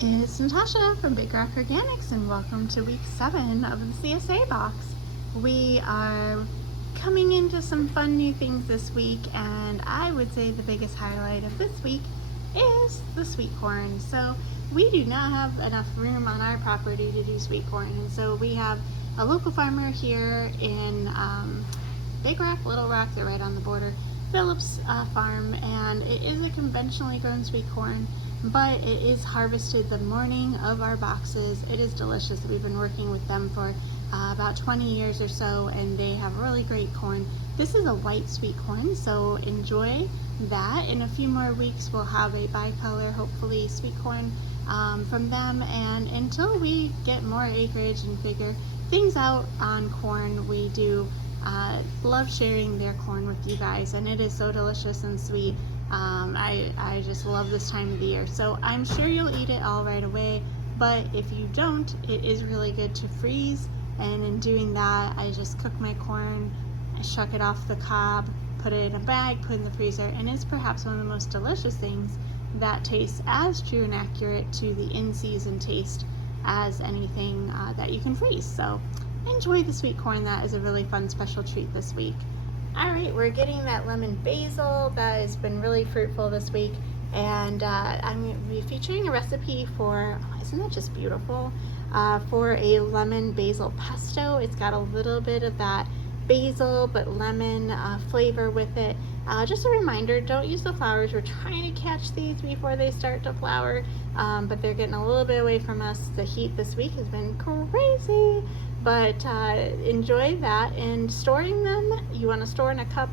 It's Natasha from Big Rock Organics, and welcome to week 7 of the CSA box. We are coming into some fun new things this week, and I would say the biggest highlight of this week is the sweet corn. So we do not have enough room on our property to do sweet corn, and so we have a local farmer here in Big Rock, Little Rock, they're right on the border, Phillips Farm, and it is a conventionally grown sweet corn, but it is harvested the morning of our boxes. It is delicious. We've been working with them for about 20 years or so, and they have really great corn. This is a white sweet corn, so enjoy that. In a few more weeks we'll have a bicolor, hopefully, sweet corn from them, and until we get more acreage and figure things out on corn, we do love sharing their corn with you guys, and it is so delicious and sweet. I just love this time of the year. So I'm sure you'll eat it all right away, but if you don't, it is really good to freeze, and in doing that I just cook my corn, I shuck it off the cob, put it in a bag, put it in the freezer, and it's perhaps one of the most delicious things that tastes as true and accurate to the in-season taste as anything that you can freeze. So enjoy the sweet corn. That is a really fun special treat this week. Alright, we're getting that lemon basil that has been really fruitful this week, and I'm going to be featuring a recipe for, oh, isn't that just beautiful, for a lemon basil pesto. It's got a little bit of that basil but lemon flavor with it. Just a reminder, don't use the flowers. We're trying to catch these before they start to flower, but they're getting a little bit away from us. The heat this week has been crazy, but enjoy that. And storing them, you want to store in a cup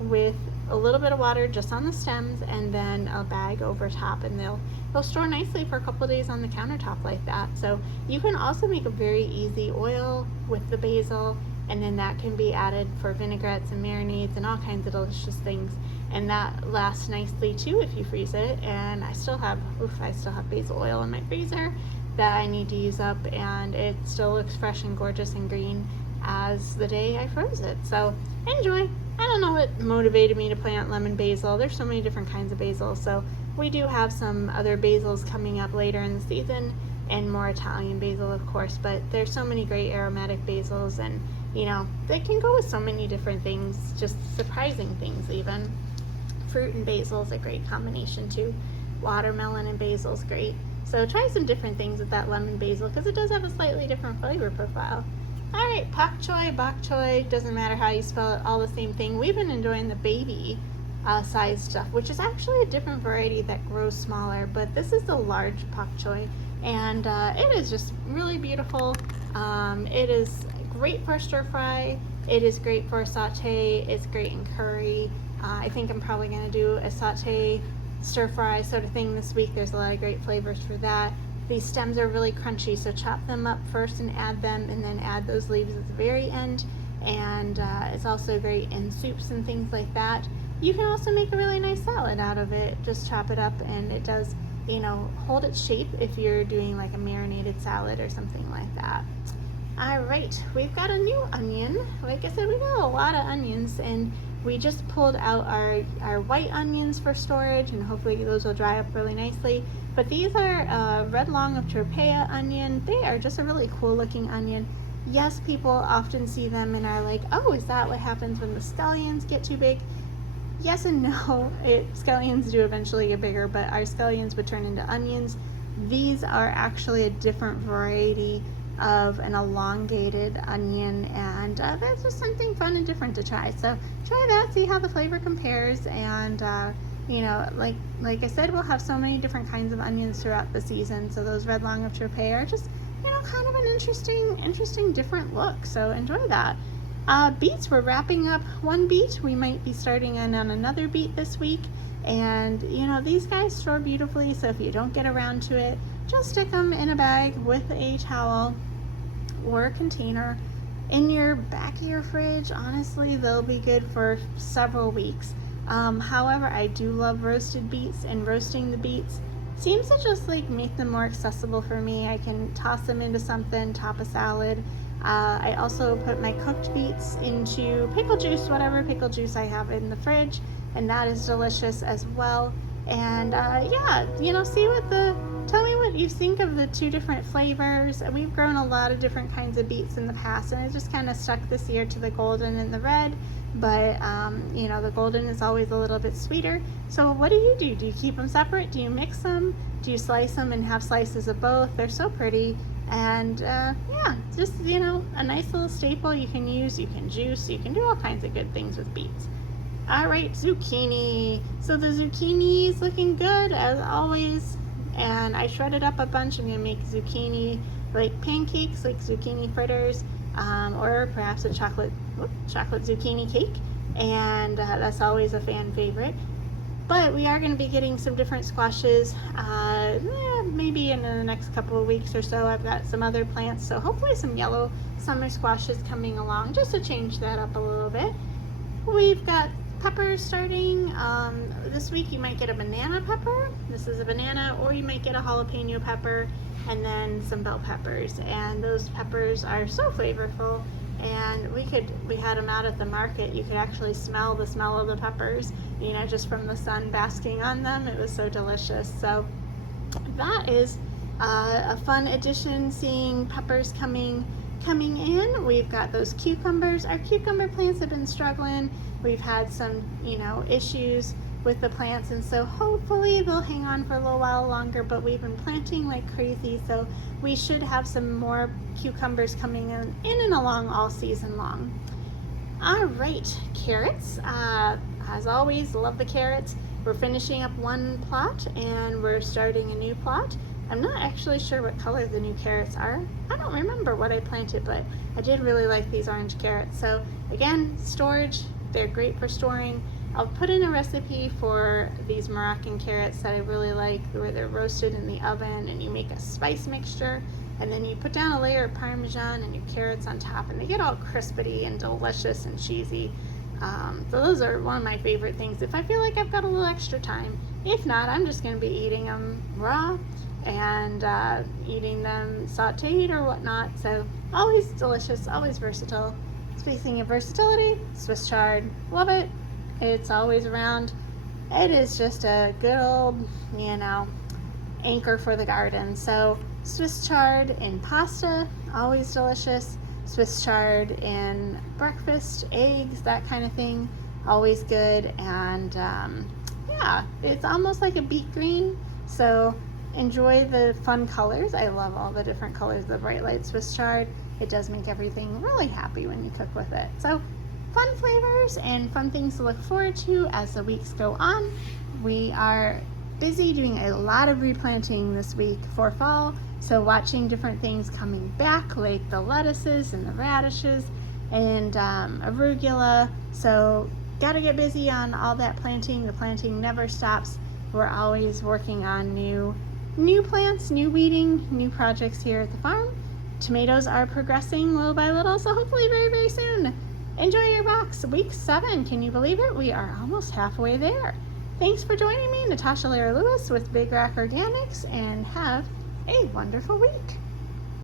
with a little bit of water just on the stems, and then a bag over top, and they'll store nicely for a couple of days on the countertop like that. So you can also make a very easy oil with the basil, and then that can be added for vinaigrettes and marinades and all kinds of delicious things, and that lasts nicely too if you freeze it. And I still have basil oil in my freezer that I need to use up, and it still looks fresh and gorgeous and green as the day I froze it. So enjoy. I don't know what motivated me to plant lemon basil. There's so many different kinds of basil, so we do have some other basils coming up later in the season, and more Italian basil, of course, but there's so many great aromatic basils, and you know, they can go with so many different things, just surprising things even. Fruit and basil is a great combination too. Watermelon and basil is great. So try some different things with that lemon basil, because it does have a slightly different flavor profile. Alright, Pak Choi, Bok Choi, doesn't matter how you spell it, all the same thing. We've been enjoying the baby size stuff, which is actually a different variety that grows smaller, but this is the large Pak Choi, and it is just really beautiful. It is great for stir fry, it is great for saute, it's great in curry. I think I'm probably going to do a saute stir fry sort of thing this week. There's a lot of great flavors for that. These stems are really crunchy, so chop them up first and add them, and then add those leaves at the very end. And it's also great in soups and things like that. You can also make a really nice salad out of it. Just chop it up, and it does, you know, hold its shape if you're doing like a marinated salad or something like that. Alright, we've got a new onion. Like I said, we got a lot of onions, and we just pulled out our white onions for storage, and hopefully those will dry up really nicely. But these are red long of tropea onion. They are just a really cool looking onion. Yes, people often see them and are like, oh, is that what happens when the scallions get too big? Yes and no. Scallions do eventually get bigger, but our scallions would turn into onions. These are actually a different variety of an elongated onion, and that's just something fun and different to try. So try that, see how the flavor compares, and you know, like I said, we'll have so many different kinds of onions throughout the season, so those red long of tropea are just, you know, kind of an interesting different look, so enjoy that. Beets, we're wrapping up one beet. We might be starting on another beet this week, and you know, these guys store beautifully, so if you don't get around to it, just stick them in a bag with a towel or a container in your back of your fridge. Honestly, they'll be good for several weeks. However, I do love roasted beets, and roasting the beets seems to just like make them more accessible for me. I can toss them into something, top a salad. I also put my cooked beets into pickle juice, whatever pickle juice I have in the fridge, and that is delicious as well. And yeah, you know, see what the Tell me what you think of the two different flavors. We've grown a lot of different kinds of beets in the past, and I just kind of stuck this year to the golden and the red, but you know, the golden is always a little bit sweeter. So what do? Do you keep them separate? Do you mix them? Do you slice them and have slices of both? They're so pretty. And yeah, just, you know, a nice little staple you can use, you can juice, you can do all kinds of good things with beets. All right, zucchini. So the zucchini is looking good as always, and I shredded up a bunch. I'm gonna make zucchini like pancakes, like zucchini fritters, or perhaps a chocolate zucchini cake, and that's always a fan favorite. But we are going to be getting some different squashes, maybe in the next couple of weeks or so. I've got some other plants, so hopefully some yellow summer squashes coming along, just to change that up a little bit. We've got peppers starting. This week you might get a banana pepper. This is a banana, or you might get a jalapeno pepper, and then some bell peppers. And those peppers are so flavorful. And we had them out at the market. You could actually smell the smell of the peppers, you know, just from the sun basking on them. It was so delicious. So that is a fun addition, seeing peppers coming in. We've got those cucumbers. Our cucumber plants have been struggling. We've had some, you know, issues with the plants, and so hopefully they'll hang on for a little while longer, but we've been planting like crazy, so we should have some more cucumbers coming in and along all season long. All right, carrots. As always, love the carrots. We're finishing up one plot and we're starting a new plot. I'm not actually sure what color the new carrots are. I don't remember what I planted, but I did really like these orange carrots. So again, storage, they're great for storing. I'll put in a recipe for these Moroccan carrots that I really like, where they're roasted in the oven and you make a spice mixture, and then you put down a layer of Parmesan and your carrots on top, and they get all crispy and delicious and cheesy. So those are one of my favorite things if I feel like I've got a little extra time. If not, I'm just going to be eating them raw and eating them sauteed or whatnot. So always delicious, always versatile. Speaking of versatility, Swiss chard, love it. It's always around. It is just a good old, you know, anchor for the garden. So Swiss chard in pasta, always delicious. Swiss chard in breakfast, eggs, that kind of thing, always good. And yeah, it's almost like a beet green. So enjoy the fun colors. I love all the different colors of the bright light Swiss chard. It does make everything really happy when you cook with it. So fun flavors and fun things to look forward to as the weeks go on. We are busy doing a lot of replanting this week for fall, so watching different things coming back, like the lettuces and the radishes and arugula. So gotta get busy on all that planting. The planting never stops. We're always working on new plants, new weeding, new projects here at the farm. Tomatoes are progressing little by little, so hopefully very, very soon. Enjoy your box. Week 7, can you believe it? We are almost halfway there. Thanks for joining me, Natasha Lara Lewis with Big Rock Organics, and have a wonderful week.